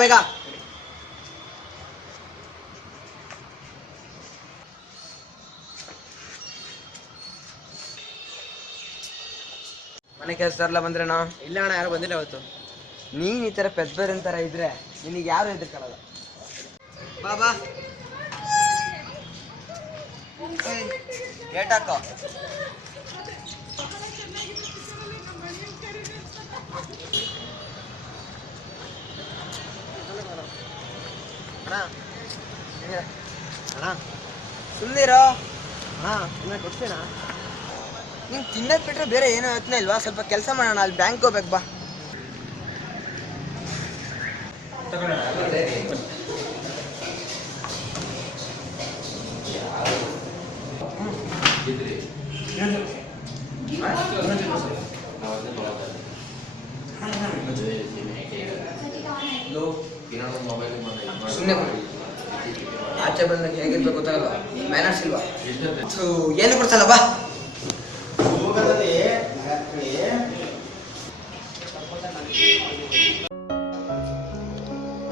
ಬೇಗ. ಮನೆ ಕೆಲಸ ಎಲ್ಲ ಬಂದ್ರೇನೋ? ಇಲ್ಲ ಅಣ್ಣ, ಯಾರು ಬಂದಿಲ್ಲ ಇವತ್ತು. ನೀನ್ ಈ ತರ ಪೆದ್ದರಿನ ತರ ಇದ್ರೆ ನಿನಗೆ ಯಾರು ಎದುರ್ಕೊಳ್ಳಲ್ಲ. ಬಾ ಬಾ, ಗೇಟ್ ಹಾಕೋ. ಅಣ್ಣ ಅಣ್ಣ ಸುಮ್ಮನಿರೋ. ಅಣ್ಣ ಕೊಡ್ತೀನ? ನಿಂಗೆ ತಿನ್ನೋದು ಬಿಟ್ರೆ ಬೇರೆ ಏನೋ ಯೋಚನೆ ಇಲ್ವಾ? ಸ್ವಲ್ಪ ಕೆಲಸ ಮಾಡೋಣ, ಅಲ್ಲಿ ಬ್ಯಾಂಕ್ ಹೋಗ್ಬೇಕು. ಬಾ. ಸುಮ್ಮನೆ ಆಚೆ ಬಂದಾಗ ಹೇಗಿರ್ಬೇಕು ಗೊತ್ತಾಗಲ್ಲ, ಮ್ಯಾನರ್ಸ್ ಇಲ್ವಾ? ಏನು ಕೊಡ್ಸಲ್ಲ. ಬಾ.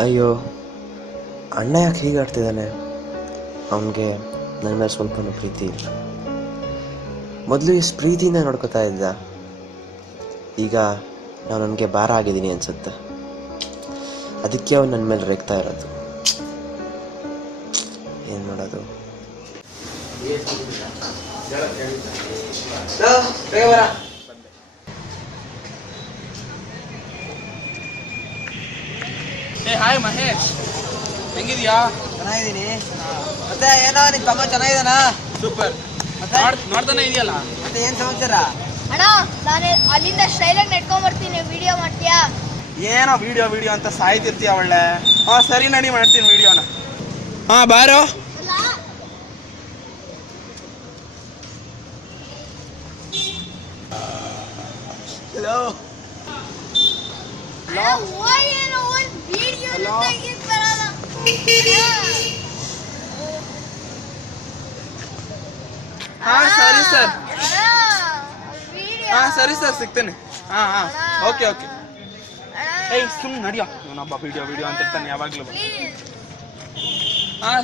ಅಯ್ಯೋ, ಅಣ್ಣ ಯಾಕೆ ಹೀಗೆ ಆಡ್ತಿದ್ದಾನೆ? ಅವನಿಗೆ ನನ್ನ ಮೇಲೆ ಸ್ವಲ್ಪನೂ ಪ್ರೀತಿ ಇಲ್ಲ. ಮೊದಲು ಎಷ್ಟು ಪ್ರೀತಿಯಿಂದ ನೋಡ್ಕೋತಾ ಇದ್ದ, ಈಗ ನಾನು ನನಗೆ ಭಾರ ಆಗಿದ್ದೀನಿ ಅನ್ಸುತ್ತೆ. ಅದಕ್ಕೆ ಅವನು ನನ್ನ ಮೇಲೆ ರೇಗ್ತಾ ಇರೋದು. ಏನು ಮಾಡೋದು? ಹಾಯ್ ಮಹೇಶ್, ಹೆಂಗಿದ್ಯಾ? ಚೆನ್ನಾಗಿದ್ದೀನಿ. ಮತ್ತೆ ಏನೋ ನಿನ್ ತಮ್ಮ ಚೆನ್ನಾಗಿದ್ದಾನ? ಸೂಪರ್. ಮತ್ತೆ ನೋಡ್ತಾನೆ ಇದೆಯಲ್ಲ. ಮತ್ತೆ ಏನ್ ಸಮಾಚಾರ? ಅಣ್ಣ, ನಾನು ಅಲ್ಲಿಂದ ಸ್ಟೈಲಾಗಿ ನೆಟ್ಕೊಂಡ್ ಬರ್ತೀನಿ, ವಿಡಿಯೋ ಮಾಡ್ತೀಯಾ? ಏನೋ ವಿಡಿಯೋ ಅಂತ ಸಾಯ್ತಿರ್ತೀಯ ಒಳ್ಳೆ. ಸರಿ ನಡಿ, ಮಾಡ್ತೀನಿ ವಿಡಿಯೋನ. ಬಾರೋ. ಹಲೋ. ಸರಿ ಸರ್. ಸರಿ ಸರ್, ಸಿಗ್ತೇನೆ. ಓಕೆ. ಸುಮ್ಮನೆ ನಡಿಯೋ, ಇವನೊಬ್ಬ ವಿಡಿಯೋ ಅಂತ ಇರ್ತಾನೆ ಯಾವಾಗ್ಲೂ.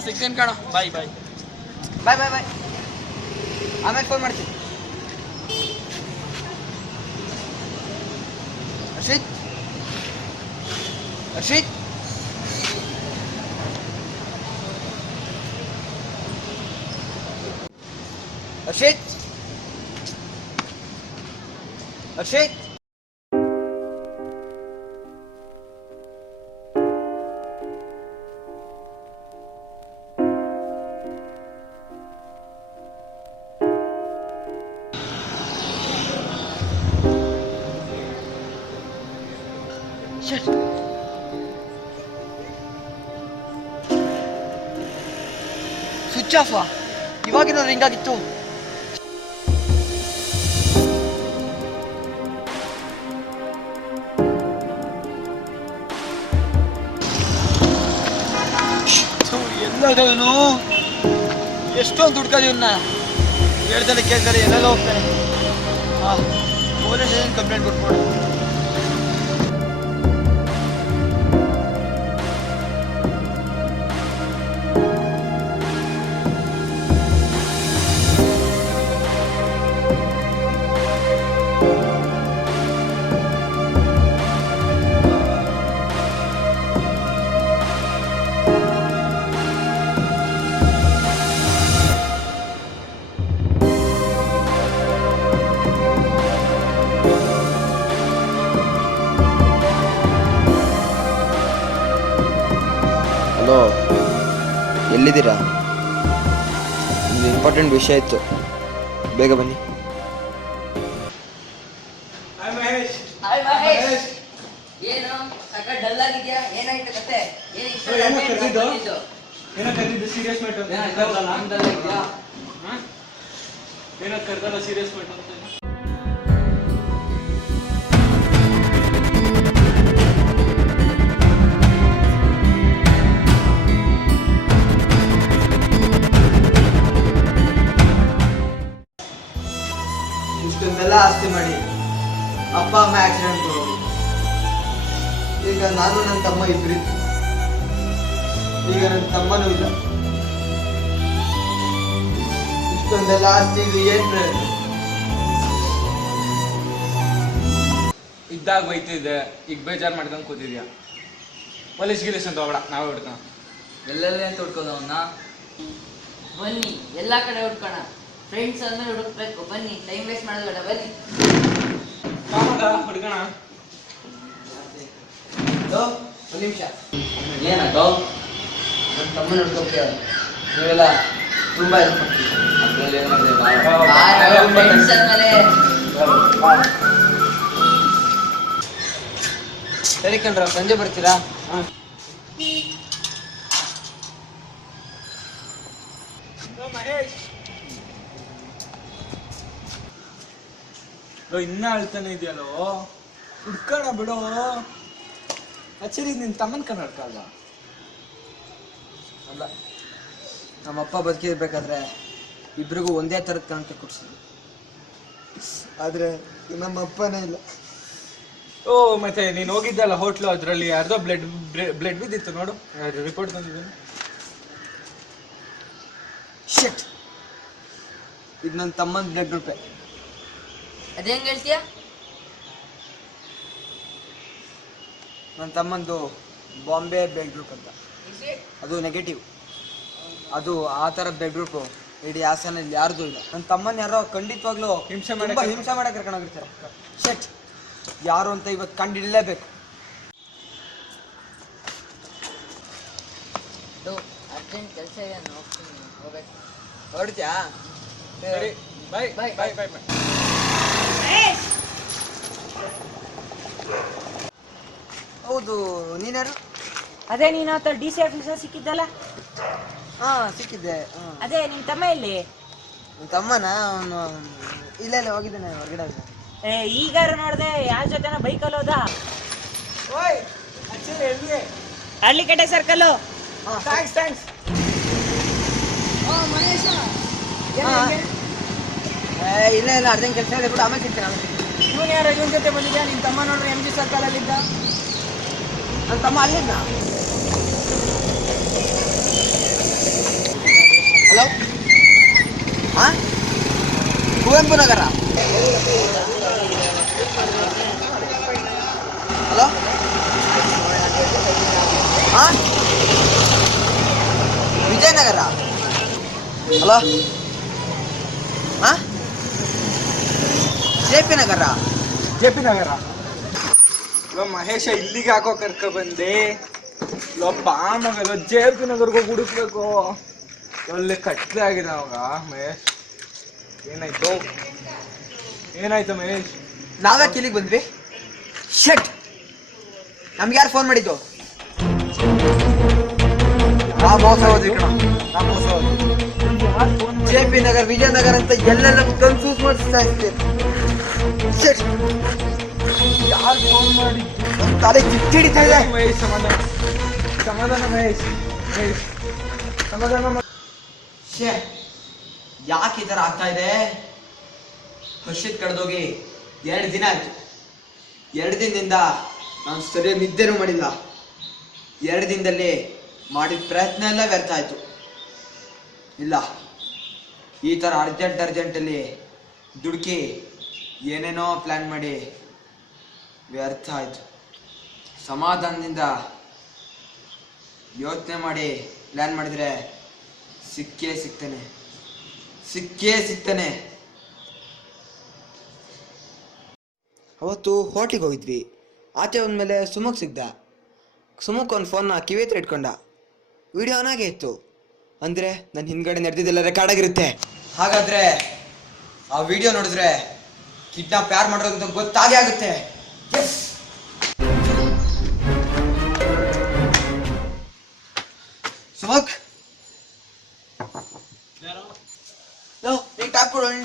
ಸಿಗ್ತೇನೆ ಕಣ. ಬಾಯ್. ಆಮೇಲೆ ಫೋನ್ ಮಾಡ್ತೀನಿ. ಹರ್ಷಿತ್. ಹರ್ಷಿತ್. Switch off. ಇವಾಗಿನ ಹಿಂಗಾಗಿತ್ತು. ಎಲ್ಲೋದವನು? ಎಷ್ಟೊಂದು ದುಡ್ಕೋದಿವನ್ನ ಹೇಳ್ತಾರೆ ಕೇಳ್ತಾರೆ, ಎಲ್ಲೆಲ್ಲ ಹೋಗ್ತಾನೆ. ಪೊಲೀಸ್ ಸ್ಟೇಷನ್ ಕಂಪ್ಲೇಂಟ್ ಕೊಟ್ಕೊಡು. ಹಲೋ, ಎಲ್ಲಿದ್ದೀರಾ? ಒಂದು ಇಂಪಾರ್ಟೆಂಟ್ ವಿಷಯ ಇತ್ತು, ಬೇಗ ಬನ್ನಿ. ಏನು ಡಲ್ ಆಗಿದ್ಯಾ? ಏನಾಯ್ತು ಕತೆ? Serious matter. ಏನೋ ಕರ್ದಲ್ಲ, ಸೀರಿಯಸ್ ಮ್ಯಾಟರ್ ಅಂತ. ಇಷ್ಟೊಂದೆಲ್ಲ ಆಸ್ತಿ ಮಾಡಿ ಅಪ್ಪ ಅಮ್ಮ ಆಕ್ಸಿಡೆಂಟ್, ಈಗ ನಾನು ನನ್ನ ತಮ್ಮ ಇಬ್ಬರಿದ್ದು ಈಗ ನನ್ನ ತಮ್ಮನೂ ಇಲ್ಲ. ಇಷ್ಟೊಂದೆಲ್ಲ ಆಸ್ತಿ ಇದು ಏನ್ ಪ್ರಯೋಜನ? ಇದ್ದಾಗ ಬೈತಿದ್ದೆ, ಈಗ ಬೇಜಾರು ಮಾಡ್ಕೊಂಡು ಕೂತಿದ್ಯಾ. ಪೊಲೀಸ್ ಗಿಲೀಸ್ ಅಂತ ಹೋಗ್ಬೇಡ, ನಾವೇ ಹುಡ್ಕೋಣ. ಎಲ್ಲೆಲ್ಲೇ ಅಂತ ಹುಡ್ಕೋದವನ್ನ. ಬನ್ನಿ ಎಲ್ಲ ಕಡೆ ಹುಡ್ಕೋಣ. ಫ್ರೆಂಡ್ಸ್ ಅಂದ್ರೆ ಹುಡುಕ್ಬೇಕು. ಬನ್ನಿ, ಟೈಮ್ ವೇಸ್ಟ್ ಮಾಡೋದು ಬೇಡ. ಬನ್ನಿ ಹುಡ್ಕೋಣ. ಒಂದು ನಿಮಿಷ. ಏನಾಯ್ತು? ನನ್ನ ತಮ್ಮನ ಹುಡ್ಕೋಕೆ ನೀವೆಲ್ಲ ತುಂಬಾ ಹೆಲ್ಪ್ ಮಾಡ್ತೀವಿ. ಫ್ರೆಂಡ್ಸ್ ಅಂದ್ಮೇಲೆ ಸರಿ ಕಣ್ರ, ಸಂಜೆ ಬರ್ತೀರಾ? ಇನ್ನ ಅಳ್ತಾನೆ ಇದೆಯಲ್ಲೋ, ಹುಡ್ಕೋಣ ಬಿಡೋ. ಆಕ್ಚುಲಿ ನಿನ್ ತಮ್ಮನ್ ಕನ್ನಡಕ ಅಲ್ಲ. ಅಲ್ಲ, ನಮ್ಮಪ್ಪ ಬದುಕಿರ್ಬೇಕಾದ್ರೆ ಇಬ್ರಿಗೂ ಒಂದೇ ಥರದ ಕಣಕ್ಕೆ ಕೊಡ್ಸಿದ್ವಿ. ಆದ್ರೆ ನಮ್ಮ ಅಪ್ಪನೇ ಇಲ್ಲ. ಓ, ಮತ್ತೆ ನೀನು ಹೋಗಿದ್ದಲ್ಲ ಹೋಟ್ಲು, ಅದರಲ್ಲಿ ಯಾರ್ದೋ ಬ್ಲಡ್ ಬಿದ್ದಿತ್ತು ನೋಡು, ರಿಪೋರ್ಟ್ ಬಂದಿದೆ. ಶೆಟ್, ಇದು ನನ್ನ ತಮ್ಮನ ಬ್ಲಡ್ ಗ್ರೂಪೇ. ಅದೇಂಗ್ ಹೇಳ್ತೀಯ? ನನ್ನ ತಮ್ಮಂದು ಬಾಂಬೆ ಬ್ಲಡ್ ಗ್ರೂಪ್ ಅಂತ. ಅದು ನೆಗೆಟಿವ್. ಅದು ಆ ಥರ ಬ್ಲಡ್ ಗ್ರೂಪು ಇಡೀ ಹಾಸನಲ್ಲಿ ಯಾರ್ದು ಇಲ್ಲ. ನನ್ನ ತಮ್ಮನ ಯಾರೋ ಖಂಡಿತವಾಗ್ಲೂ ಹಿಂಸೆ ಮಾಡಕ್ಕೆ ಕರ್ಕೊಂಡು ಹೋಗಿರ್ತಾರೆ. ಶೆಟ್, ಯಾರು ಅಂತ ಇವತ್ತು ಕಂಡಿಡಲೇಬೇಕು. ಅರ್ಜೆಂಟ್ ಕೆಲಸ ಇದೆ, ನಾನು ಹೋಗ್ತೀನಿ. ಹೋಗ್ಬೇಕು. ಹೊರಡ್ತೀಯಾ? ಸರಿ, ಬಾಯ್ ಬಾಯ್ ಬಾಯ್ ಬಾಯ್ ಬಾಯ್. ಹೌದು, ನೀನ್ಯಾರು? ಅದೇ ನೀನು ಆತ ಡಿ ಸಿ ಆಫೀಸರ್ ಸಿಕ್ಕಿದ್ದಲ್ಲ. ಹಾಂ, ಸಿಕ್ಕಿದ್ದೆ. ಅದೇ ನಿನ್ ತಮ್ಮ ಇಲ್ಲಿ? ನನ್ನ ತಮ್ಮನ ಅವನು ಇಲ್ಲ ಹೋಗಿದ್ದಾನೆ ಹೊರಗಡೆ. ಈಗಾರ ನೋಡ್ದೆ ಯಾರ ಜೊತೆನ ಬೈಕಲ್ಲಿ ಹೋದ? ಓಯ್, ಆಕ್ಚುಲಿ ಎಲ್ಲಿ? ಹಳ್ಳಿಕಟ್ಟೆ ಸರ್ಕಲ್. ಥ್ಯಾಂಕ್ಸ್. ಇಲ್ಲ ಅರ್ಜೆಂಟ್ ಕೆಲಸ ಇದೆ ಬಿಡು, ಆಮೇಲೆ ಸಿಗ್ತೇನೆ. ಇವನು ಯಾರು? ಇವನ್ ಜೊತೆ ಬಂದಿದ್ಯಾ? ನಿನ್ ತಮ್ಮ ನೋಡ್ರೆ MG ಸರ್ಕಲ್ ಅಲ್ಲಿದ್ದ. ನನ್ನ ತಮ್ಮ ಅಲ್ಲಿದ್ದ. ಹಲೋ, ಹಾಂ, ಕುವೆಂಪು ನಗರ. ಹಲೋ, ಹಾಂ, ವಿಜಯನಗರ. ಹಲೋ, ಹಾಂ, JP ನಗರ. ಮಹೇಶ, ಇಲ್ಲಿಗೆ ಹಾಕೋ ಕರ್ಕ ಬಂದೆ. ಬಾಮಗಲ್ಲ JP ನಗರ್ಗೆ ಹೋಗಿ ಹುಡುಕ್ಬೇಕು. ಒಳ್ಳೆ ಕಟ್ಲೆ ಆಗಿದೆ ಅವಾಗ. ಮಹೇಶ್, ಏನಾಯ್ತು ಮಹೇಶ್? ನಾವ್ಯಾಕೆ ಇಲ್ಲಿಗೆ ಬಂದ್ವಿ? ಶೆಟ್, ನಮ್ಗೆ ಯಾರು ಫೋನ್ ಮಾಡಿದ್ದು? ನಾವು ಮೋಸ ಹೋದ್ವಿ ಕಣ, ನಾವು ಮೋಸ ಹೋದ್ವಿ. JP ನಗರ್, ವಿಜಯನಗರ ಅಂತ ಎಲ್ಲೆಲ್ಲ ಕನ್ಫ್ಯೂಸ್ ಮಾಡಿಸ್ತಾ ಇರ್ತೀವಿ. ಶೆಟ್, ಯಾರು ಫೋನ್ ಮಾಡಿ? ನನ್ನ ತಲೆ ಕಿಚ್ಚಿಡಿತಾ ಇದೆ. ಮಹೇಶ್, ಸಮಾಧಾನ ಮಹೇಶ್. ಸಮಾಧಾನ. ಶೇ, ಯಾಕೆ ಈ ಥರ ಆಗ್ತಾ ಇದೆ? ಹರ್ಷಿತ್ ಕಳೆದೋಗಿ 2 ದಿನ ಆಯ್ತು. 2 ದಿನದಿಂದ ನಾನು ಸರಿಯಾಗಿ ನಿದ್ದೆನೂ ಮಾಡಿಲ್ಲ. 2 ದಿನದಲ್ಲಿ ಮಾಡಿದ ಪ್ರಯತ್ನ ಎಲ್ಲ ವ್ಯರ್ಥ ಆಯಿತು. ಇಲ್ಲ, ಈ ಥರ ಅರ್ಜೆಂಟಲ್ಲಿ ದುಡುಕಿ ಏನೇನೋ ಪ್ಲ್ಯಾನ್ ಮಾಡಿ ವ್ಯರ್ಥ ಆಯಿತು. ಸಮಾಧಾನದಿಂದ ಯೋಚನೆ ಮಾಡಿ ಪ್ಲ್ಯಾನ್ ಮಾಡಿದರೆ ಸಿಕ್ಕೇ ಸಿಗ್ತಾನೆ. ಅವತ್ತು ಹೋಟ್ಲಿಗೆ ಹೋಗಿದ್ವಿ. ಆಚೆ ಹೋದ್ಮೇಲೆ ಸುಮುಕ್ ಸಿಗ್ದ. ಸುಮುಕ್ ಒಂದು ಫೋನ್ನ ಕಿವಿ ಹತ್ರ ಇಟ್ಕೊಂಡ. ವಿಡಿಯೋ ಆನಾಗೆ ಇತ್ತು. ಅಂದರೆ ನನ್ನ ಹಿಂದ್ಗಡೆ ನಡೆದಿದ್ದೆಲ್ಲ ರೆಕಾರ್ಡ್ ಆಗಿರುತ್ತೆ. ಹಾಗಾದರೆ ಆ ವಿಡಿಯೋ ನೋಡಿದ್ರೆ ಕಿಡ್ನಾಪ್ ಯಾರು ಮಾಡೋದು ಅಂತ ಗೊತ್ತಾಗೇ ಆಗುತ್ತೆ. ಎಸ್, ಸುಮುಕ್,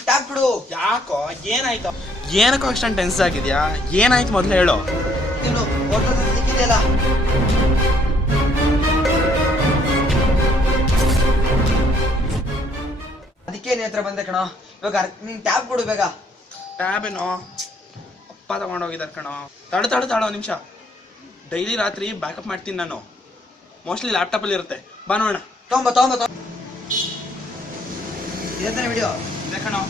ಟ್ಯಾಪ್ ಕೊಡು. ಯಾಕೋ, ಏನಾಯ್ತು? ಏನಕ್ಕೋ ಅಷ್ಟೊಂದು ಟೆನ್ಸ್ ಆಗಿದ್ಯಾ? ಏನಾಯ್ತು ಮೊದಲು ಹೇಳು. ನೀನು ಹೋಟೆಲ್ ಸಿಕ್ಕಿದೆಯಲ್ಲ, ಅದಕ್ಕೆ ನಿನ್ನ ಹತ್ರ ಬಂದೆ ಕಣೋ. ಇವಾಗ ನೀನ್ ಟ್ಯಾಬ್ ಕೊಡು ಬೇಗ. ಟ್ಯಾಬ್ ಏನೋ ಅಪ್ಪ ತಗೊಂಡೋಗಿದ್ದಾರೆ ಕಣೋ. ತಡೋ ನಿಮಿಷ. ಡೈಲಿ ರಾತ್ರಿ ಬ್ಯಾಕಪ್ ಮಾಡ್ತೀನಿ ನಾನು. ಮೋಸ್ಟ್ಲಿ ಲ್ಯಾಪ್ಟಾಪಲ್ಲಿ ಇರುತ್ತೆ. ಬಾ ನೋಡೋಣ. ತೊಂಬ ಇದೇ ವಿಡಿಯೋ ಕಣೋ.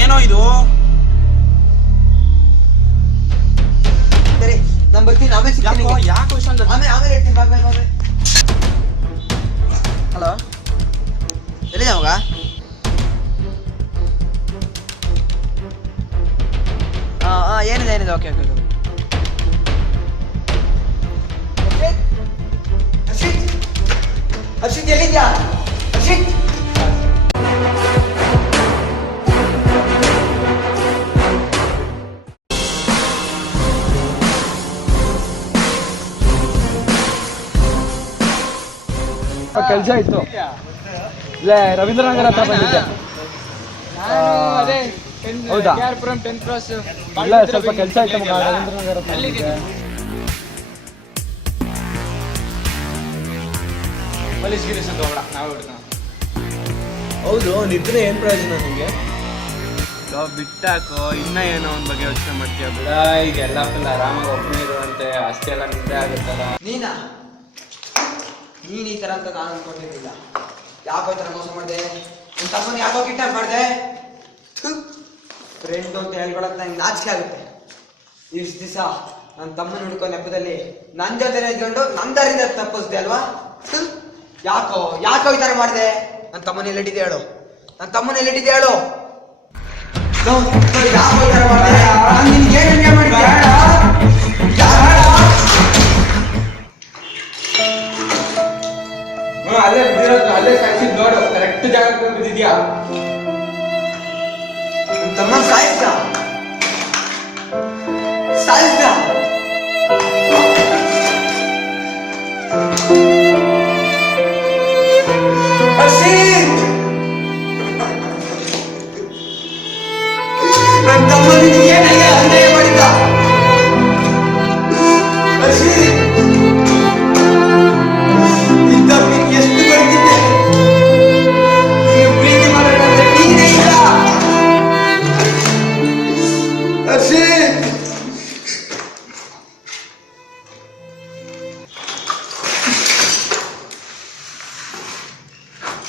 ಏನೋ ಇದು? ಸರಿ ನಾನು ಬರ್ತೀನಿ, ಆಮೇಲೆ ಸಿಗ್ತೀನಿ. ಯಾಕೋ ಇಷ್ಟೊಂದು? ಆಮೇಲೆ ಹೇಳ್ತೀನಿ. ಬಾಯ್. ಹಲೋ, ಎಲ್ಲಿದೆ ಮಗ? ಏನಿದೆ? ಓಕೆ. ಹರ್ಷಿತ್ ಎಲ್ಲಿದ್ಯಾ? ಹರ್ಷಿತ್ ಕೆಲಸ ಇತ್ತು, ಇಲ್ಲೇ ರವೀಂದ್ರನಗರ ಹತ್ರ ಬಂದಿದ್ದೆ. ಹೌದಾ? ಇಲ್ಲ, ಸ್ವಲ್ಪ ಕೆಲಸ ಇತ್ತು ಮಗ, ರವೀಂದ್ರನಗರ ಹತ್ರ ಬಂದಿದ್ದೆ. ಪೊಲೀಸ್ ಗಿರೀಸ್ ಅಂತ ಹೋಗೋಣ, ನಾವೇ ಬಿಡ್ತಾನ. ಹೌದು, ನಿದ್ರೆ ಏನ್ ಪ್ರಯೋಜನ ನಿಮಗೆ? ಬಿಟ್ಟಾಕೋ, ಇನ್ನ ಏನೋ ಒಂದ್ ಬಗ್ಗೆ ಯೋಚನೆ ಮಾಡ್ತೀಯ. ಬಿಡ, ಈಗ ಎಲ್ಲ ಫುಲ್ ಆರಾಮಾಗಿ ಒಬ್ಬನೇ ಇರುವಂತೆ, ಅಷ್ಟೇ ಎಲ್ಲ ನಿದ್ರೆ ಆಗುತ್ತಲ್ಲ. ನೀನ್ ಈ ತರ ಅಂತ ನಾನು ಅನ್ಕೊಂಡಿರ್ಲಿಲ್ಲ. ಯಾಕೋ ಈ ತರ ಮೋಸ ಮಾಡಿದೆ? ನಿನ್ ತಮ್ಮನ ಯಾಕೋ ಕಿಡ್ನಾಪ್ ಮಾಡಿದೆ? ಫ್ರೆಂಡ್ ಅಂತ ಹೇಳ್ಕೊಳಕ್ ನಂಗೆ ನಾಚಿಕೆ ಆಗುತ್ತೆ. ಇಷ್ಟು ದಿವಸ ನನ್ನ ತಮ್ಮನ ಹುಡ್ಕೋ ನೆಪದಲ್ಲಿ ನನ್ನ ಜೊತೆ ಇದ್ಕೊಂಡು ನನ್ನ ದಾರಿಂದ ತಪ್ಪಿಸ್ದೆ ಅಲ್ವಾ? ಯಾಕೋ ಈ ತರ ಮಾಡಿದೆ? ನನ್ನ ತಮ್ಮನ ಎಲ್ಲಿಟ್ಟಿದ್ದೆ ಹೇಳು? ಯಾಕೋ ಈ ತರ ಮಾಡಿದೆ? ನಾನು ನಿನ್ಗೆ ಏನ್ ಮಾಡಿದೆ? ಅಲ್ಲೇ ಸಾಯಿಸಿದ್ ನೋಡು, ಕರೆಕ್ಟ್ ಜಾಗಕ್ಕೆ ಬಿದ್ದಿದ್ಯಾ. ತಮ್ಮ ಸಾಯಿಸ್ದ ನನ್ನ ತಮ್ಮ ನಿನಗೆ ಏನಾಗ ಅನ್ಯಾಯ ಮಾಡಿದ್ದ? ಎಷ್ಟು ಬಡ್ತಿದ್ದೆ? ಪ್ರೀತಿ ಮಾಡೋಣ ನೀನೇ ಇಲ್ಲ.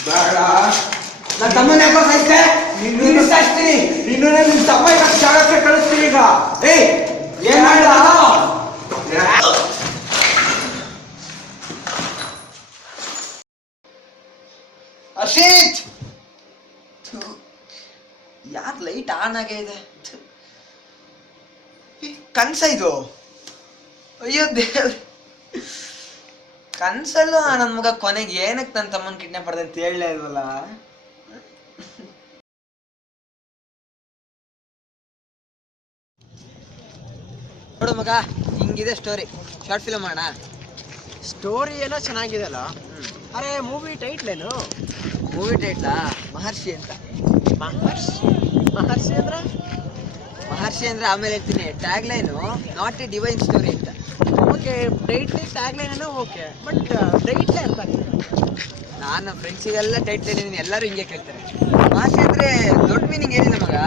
ಬೇಡ, ನನ್ನ ತಮ್ಮನ ಯಾಕೋ ಸಾಯಿಸ್ದೆ? ನೀನು ಸಾಯಿಸ್ತೀನಿ. ನಿನ್ನ ನಿನ್ ತಮ್ಮ ಜಾಗಕ್ಕೆ ಕಳಿಸ್ತೀನಿ ಈಗ. ಏನ್ ಮಾಡ್ದ? ಹರ್ಷಿತ್, ಯಾಕೆ ಲೈಟ್ ಆನ್ ಆಗೇ ಇದೆ? ಕನ್ಸ ಇದು? ಅಯ್ಯೋ ದೇವ್ರೆ, ಕನ್ಸಲ್ಲೂ ನನ್ನ ಮಗ ಕೊನೆಗೆ ಏನಕ್ಕೆ ನನ್ನ ತಮ್ಮನ ಕಿಡ್ನಾಪ್ ಮಾಡಿದೆ ಅಂತ ಹೇಳಲೇ ಇಲ್ವಲ್ಲ. ನೋಡು ಮಗ, ಹಿಂಗಿದೆ ಸ್ಟೋರಿ. ಶಾರ್ಟ್ ಫಿಲ್ಮ್ ಮಾಡೋಣ. ಸ್ಟೋರಿ ಏನೋ ಚೆನ್ನಾಗಿದೆ ಅಲ್ಲ. ಅರೆ, ಮೂವಿ ಟೈಟ್ಲ್ ಏನು? ಮೂವಿ ಟೈಟ್ಲಾ? ಮಹರ್ಷಿ ಅಂತ. ಮಹರ್ಷಿ ಅಂದ್ರೆ? ಮಹರ್ಷಿ ಅಂದ್ರೆ ಆಮೇಲೆ ಹೇಳ್ತೀನಿ. Tag line not a divine story ಅಂತ. ಓಕೆ, ಟೈಟ್ಲಿ ಟ್ಯಾಗ್ ಲೈನ್ ಓಕೆ, ಬಟ್ ಟೈಟ್ಲೇ ಅರ್ಥ ಆಗ್ತದೆ. ನಾನು ಫ್ರೆಂಡ್ಸಿಗೆಲ್ಲ ಟೈಟ್ಲ್ ಹೇಳಿದ್ದೀನಿ, ಎಲ್ಲರೂ ಹಿಂಗೆ ಕೇಳ್ತಾರೆ. ಮಹರ್ಷಿ ಅಂದ್ರೆ ದೊಡ್ಡ ಮೀನಿಂಗ್ ಏನಿಲ್ಲ ಮಗ.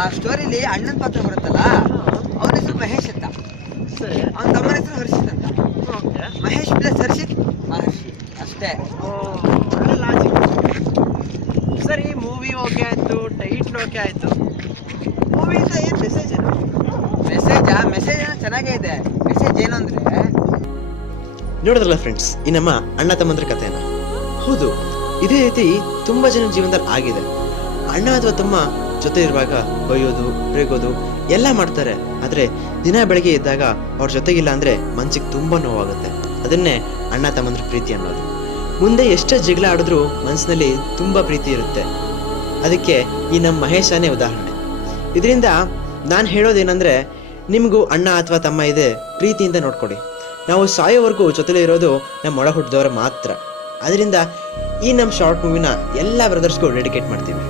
ಆ ಸ್ಟೋರಿಲಿ ಅಣ್ಣನ ಪಾತ್ರ ಬರುತ್ತಲ್ಲ, ಅವನ ಹೆಸರು ಮಹೇಶ್ ಅಂತ, ಸರಿ. ಅವನ ತಮ್ಮನ ಹೆಸರು ಹರ್ಷಿತ್ ಅಂತ. ಓಕೆ, ಮಹೇಶ್ ಪ್ಲಸ್ ಹರ್ಷಿತ್ ಮಹರ್ಷಿ ಅಷ್ಟೇ. ಒಳ್ಳೆ ಲಾಜಿಕ್. ಸರಿ, ಮೂವಿ ಓಕೆ ಆಯ್ತು, ಟೈಟ್ಲ್ ಓಕೆ ಆಯ್ತು. ಮೂವಿಯಿಂದ ಏನು ಮೆಸೇಜ್ ಏನು? ಮೆಸೇಜ್ ಏನೋ ಚೆನ್ನಾಗೇ ಇದೆ. ಮೆಸೇಜ್ ಏನು ಅಂದ್ರೆ, ನೋಡಿದ್ರಲ್ಲ ಫ್ರೆಂಡ್ಸ್, ಈ ನಮ್ಮ ಅಣ್ಣ ತಮ್ಮಂದ್ರ ಕಥೆನ. ಹೌದು, ಇದೇ ರೀತಿ ತುಂಬ ಜನ ಜೀವನದಲ್ಲಿ ಆಗಿದೆ. ಅಣ್ಣ ಅಥವಾ ತಮ್ಮ ಜೊತೆ ಇರುವಾಗ ಬೈಯೋದು, ರೇಗೋದು ಎಲ್ಲ ಮಾಡ್ತಾರೆ. ಆದರೆ ದಿನ ಬೆಳಗ್ಗೆ ಇದ್ದಾಗ ಅವ್ರ ಜೊತೆಗಿಲ್ಲ ಅಂದರೆ ಮನ್ಸಿಗೆ ತುಂಬ ನೋವಾಗುತ್ತೆ. ಅದನ್ನೇ ಅಣ್ಣ ತಮ್ಮಂದ್ರ ಪ್ರೀತಿ ಅನ್ನೋದು. ಮುಂದೆ ಎಷ್ಟೇ ಜಗಳ ಆಡಿದ್ರೂ ಮನಸ್ಸಿನಲ್ಲಿ ತುಂಬ ಪ್ರೀತಿ ಇರುತ್ತೆ. ಅದಕ್ಕೆ ಈ ನಮ್ಮ ಮಹೇಶನೇ ಉದಾಹರಣೆ. ಇದರಿಂದ ನಾನು ಹೇಳೋದೇನೆಂದರೆ, ನಿಮಗೂ ಅಣ್ಣ ಅಥವಾ ತಮ್ಮ ಇದೆ, ಪ್ರೀತಿಯಿಂದ ನೋಡ್ಕೊಡಿ. ನಾವು ಸಾಯೋವರೆಗೂ ಜೊತೆಲೇ ಇರೋದು ನಮ್ಮ ಒಳ ಹುಟ್ಟಿದವರು ಮಾತ್ರ. ಅದರಿಂದ ಈ ನಮ್ಮ ಶಾರ್ಟ್ ಮೂವಿನ ಎಲ್ಲ ಬ್ರದರ್ಸ್ಗೂ ಡೆಡಿಕೇಟ್ ಮಾಡ್ತೀವಿ.